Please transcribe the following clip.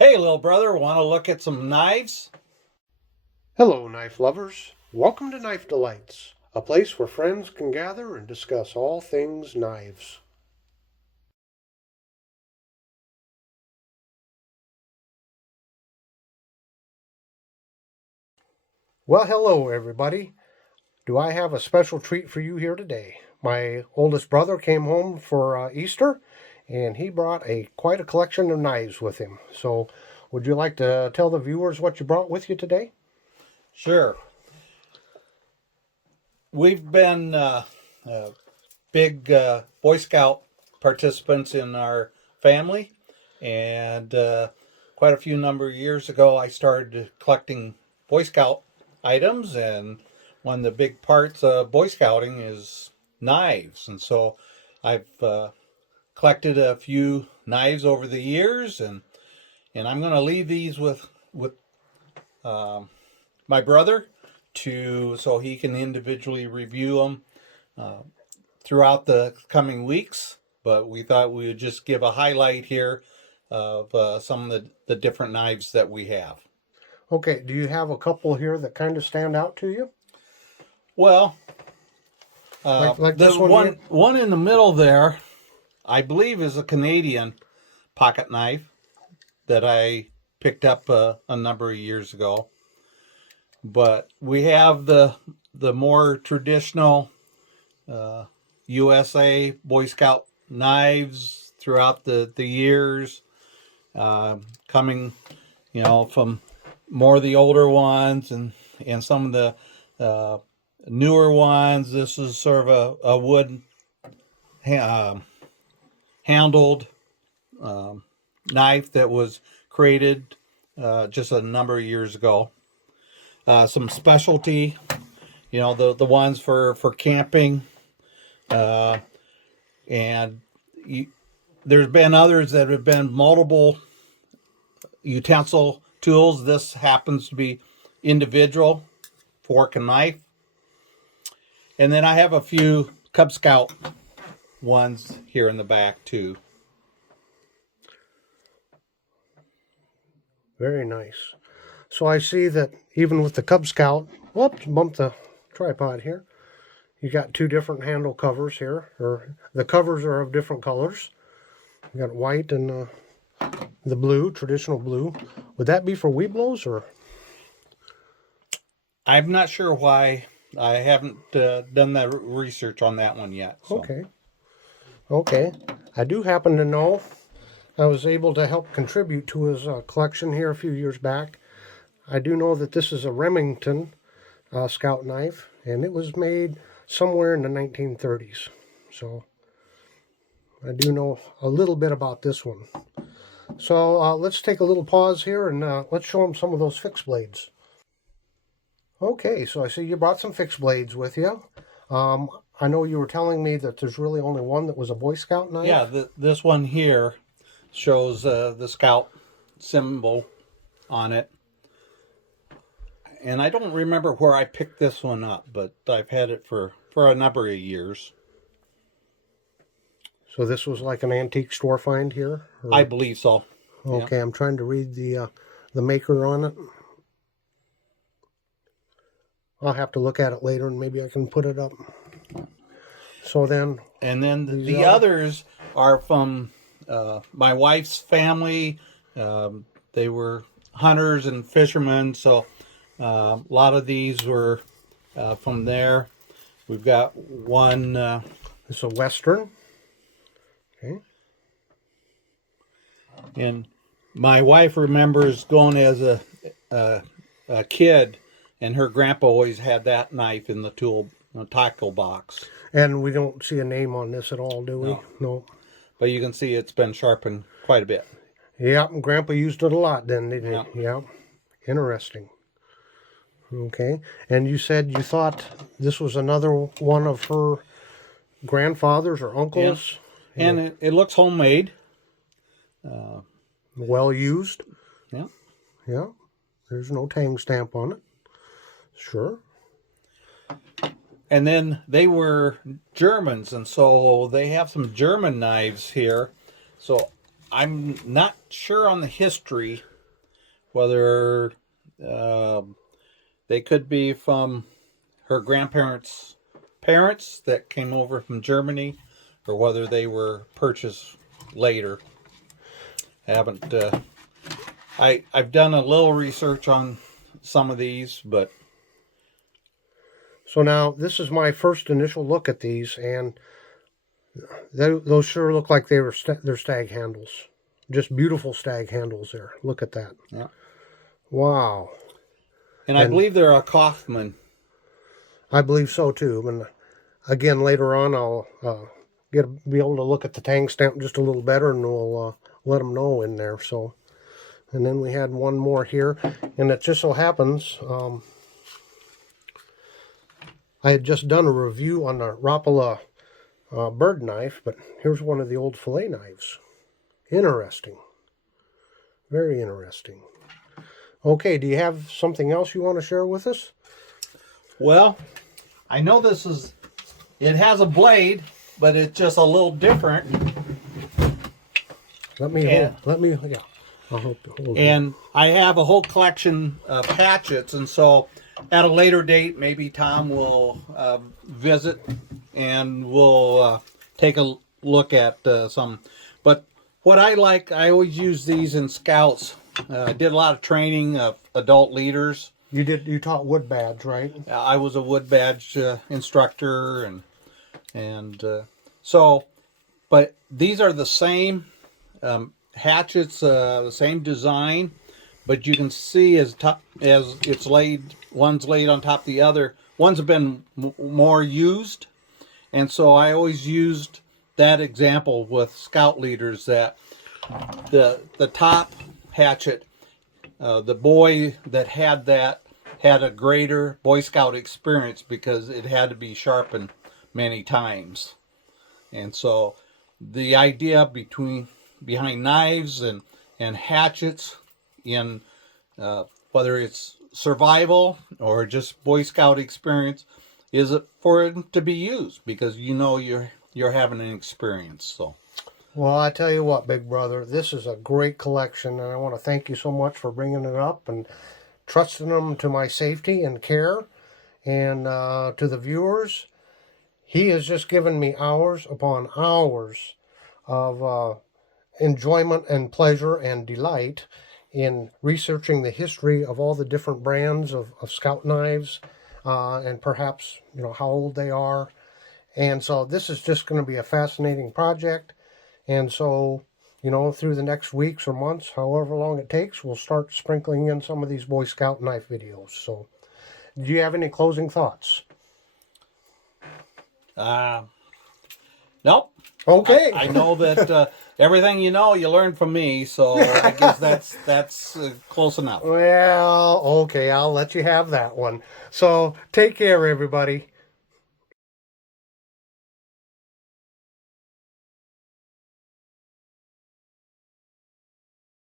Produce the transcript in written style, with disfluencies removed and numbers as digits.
Hey, little brother, want to look at some knives? Hello, knife lovers. Welcome to Knife Delights, a place where friends can gather and discuss all things knives. Well, hello, everybody. Do I have a special treat for you here today? My oldest brother came home for Easter, and he brought quite a collection of knives with him. So, would you like to tell the viewers what you brought with you today? Sure. We've been big Boy Scout participants in our family, and quite a few number of years ago, I started collecting Boy Scout items, and one of the big parts of Boy Scouting is knives, and so I've collected a few knives over the years, and I'm going to leave these with my brother to so he can individually review them throughout the coming weeks. But we thought we would just give a highlight here of some of the different knives that we have. Okay, do you have a couple here that kind of stand out to you? Well, Like the this one here? one in the middle there, I believe, is a Canadian pocket knife that I picked up a number of years ago. But we have the more traditional USA Boy Scout knives throughout the years, coming, from more of the older ones and some of the newer ones. This is sort of a wood handled knife that was created just a number of years ago. Some specialty, the ones for camping, and there's been others that have been multiple utensil tools. This happens to be individual fork and knife. And then I have a few Cub Scout ones here in the back too. Very nice. So I see that even with the Cub Scout, whoops, bumped the tripod here. You got two different handle covers here, or the covers are of different colors. You got white and the blue, traditional blue. Would that be for Weeblos or? I'm not sure why. I haven't done the research on that one yet. So. Okay. Okay. I do happen to know I was able to help contribute to his collection here a few years back. I do know that this is a Remington Scout knife, and it was made somewhere in the 1930s. So I do know a little bit about this one. So let's take a little pause here and let's show them some of those fixed blades. Okay, so I see you brought some fixed blades with you. I know you were telling me that there's really only one that was a Boy Scout knife. Yeah, this one here shows the Scout symbol on it. And I don't remember where I picked this one up, but I've had it for a number of years. So this was like an antique store find here? Or? I believe so. Okay, yeah. I'm trying to read the maker on it. I'll have to look at it later and maybe I can put it up. So then... And then the others are from my wife's family. They were hunters and fishermen, so a lot of these were from there. We've got one... it's a Western. Okay. And my wife remembers going as a kid, and her grandpa always had that knife in the tackle box. And we don't see a name on this at all, do we? No. No. But you can see it's been sharpened quite a bit. Yeah, Grandpa used it a lot then, didn't he? Yeah. Yeah. Interesting. Okay. And you said you thought this was another one of her grandfathers or uncles? Yeah. And it looks homemade. Well used? Yeah. Yeah. There's no tang stamp on it. Sure. And then they were Germans, and so they have some German knives here. So I'm not sure on the history whether they could be from her grandparents' parents that came over from Germany, or whether they were purchased later. I haven't. I've done a little research on some of these, but So now this is my first initial look at these, and those sure look like they're stag handles. Just beautiful stag handles there. Look at that. yeah. Wow. And I believe they're a Kaufman. I believe so too. And again, later on, I'll be able to look at the tang stamp just a little better, and we'll let them know in there. So, and then we had one more here, and it just so happens I had just done a review on the Rapala bird knife, but here's one of the old fillet knives. Interesting. Very interesting. Okay, do you have something else you want to share with us? Well, I know it has a blade, but it's just a little different. Yeah. I'll hold And I have a whole collection of hatchets, and so at a later date, maybe Tom will visit and we'll take a look at some. But what I like, I always use these in scouts. I did a lot of training of adult leaders. You taught wood badge, right? I was a wood badge instructor, and so, but these are the same hatchets, the same design, but you can see as it's laid, one's laid on top of the other. One's have been more used, and so I always used that example with scout leaders, that the top hatchet, the boy that had that had a greater Boy Scout experience because it had to be sharpened many times. And so the idea behind knives and hatchets in whether it's survival or just Boy Scout experience is for it to be used because you're having an experience. So, well, I tell you what, big brother, this is a great collection, and I want to thank you so much for bringing it up and trusting them to my safety and care. And to the viewers, he has just given me hours upon hours of enjoyment and pleasure and delight in researching the history of all the different brands of scout knives, and perhaps how old they are. And so this is just going to be a fascinating project. And so through the next weeks or months, however long it takes, we'll start sprinkling in some of these Boy Scout knife videos. So do you have any closing thoughts? Nope. Okay. I know that everything you learn from me, so I guess that's close enough. Well, okay, I'll let you have that one. So take care, everybody.